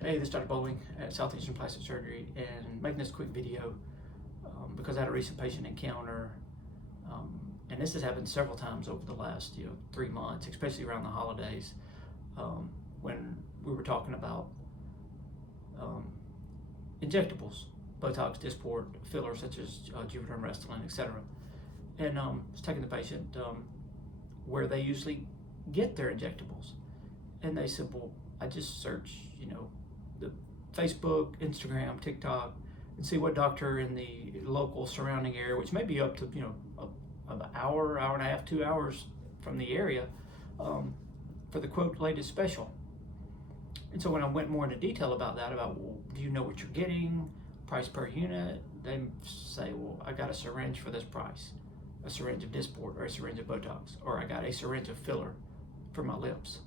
Hey, this is Dr. Bolling at Southeastern Plastic Surgery, and making this quick video because I had a recent patient encounter, and this has happened several times over the last 3 months, especially around the holidays, when we were talking about injectables, Botox, Dysport, fillers such as Juvederm, Restylane, etc. And I was taking the patient where they usually get their injectables, and they said, "Well, I just search, the Facebook, Instagram, TikTok, and see what doctor in the local surrounding area, which may be up to an hour, hour and a half, 2 hours from the area, for the quote latest special." And so when I went more into detail about that, well, do you know what you're getting, price per unit? They say, well, I got a syringe for this price, a syringe of Dysport or a syringe of Botox, or I got a syringe of filler for my lips.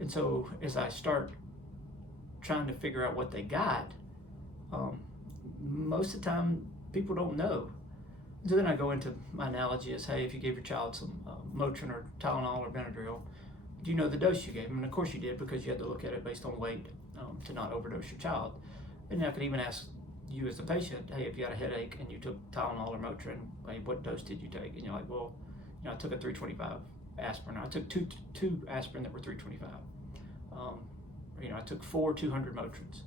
And so as I start trying to figure out what they got, most of the time people don't know. So then I go into my analogy as, hey, if you gave your child some Motrin or Tylenol or Benadryl, do you know the dose you gave them? And of course you did, because you had to look at it based on weight to not overdose your child. And I could even ask you as the patient, hey, if you had a headache and you took Tylenol or Motrin, hey, what dose did you take? And you're like, well, I took a 325 aspirin. I took two aspirin that were 325. I took 4 200 Motrins.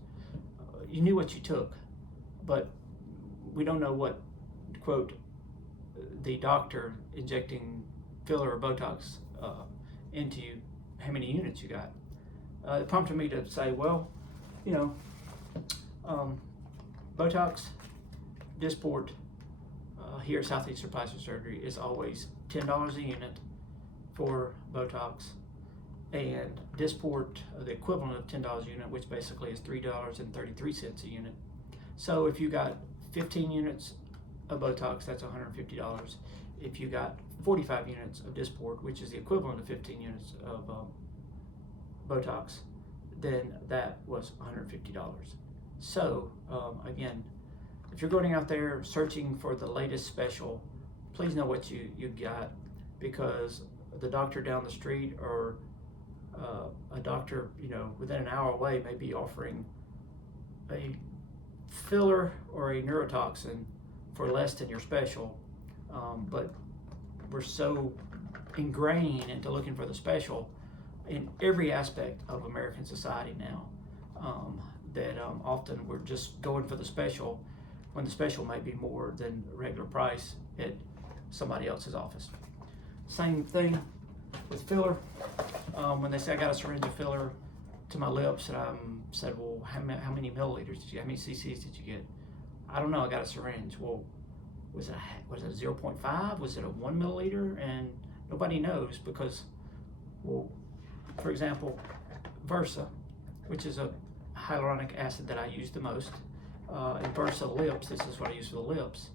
You knew what you took, but we don't know what, quote, the doctor injecting filler or Botox into you, how many units you got. It prompted me to say, well, Botox, Dysport, here at Southeastern Plastic Surgery is always $10 a unit for Botox, and Dysport, the equivalent of $10 a unit, which basically is $3.33 a unit. So if you got 15 units of Botox, that's $150. If you got 45 units of Dysport, which is the equivalent of 15 units of Botox, then that was $150. So again, if you're going out there searching for the latest special, please know what you got, because the doctor down the street or a doctor within an hour away may be offering a filler or a neurotoxin for less than your special, but we're so ingrained into looking for the special in every aspect of American society now, that often we're just going for the special when the special may be more than regular price at somebody else's office. Same thing with filler. When they say I got a syringe of filler to my lips, and I said, well, how many milliliters did you get? How many cc's did you get? I don't know, I got a syringe. Well, was it 0.5? Was it a 1 milliliter? And nobody knows, because, well, for example, Versa, which is a hyaluronic acid that I use the most, and Versa lips, this is what I use for the lips.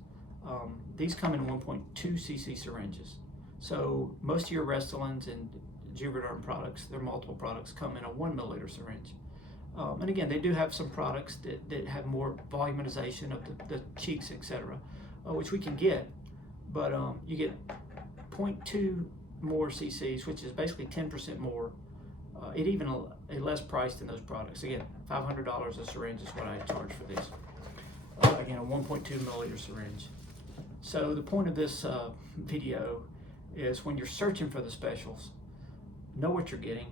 These come in 1.2 cc syringes. So most of your Restylane and Juvederm products, their multiple products, come in a 1 milliliter syringe. And again, they do have some products that have more voluminization of the cheeks, etc., which we can get, but you get 0.2 more cc's, which is basically 10% more, at even a less price than those products. Again, $500 a syringe is what I charge for this. Again, a 1.2 milliliter syringe. So the point of this video is, when you're searching for the specials, know what you're getting.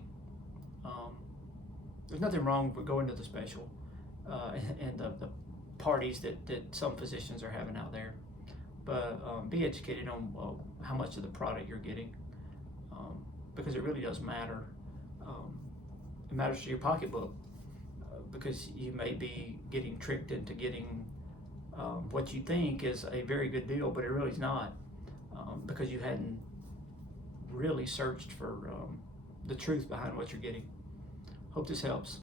There's nothing wrong with going to the special and the parties that some physicians are having out there, but be educated on how much of the product you're getting, because it really does matter. It matters to your pocketbook, because you may be getting tricked into getting what you think is a very good deal, but it really is not, because you hadn't really searched for the truth behind what you're getting. Hope this helps.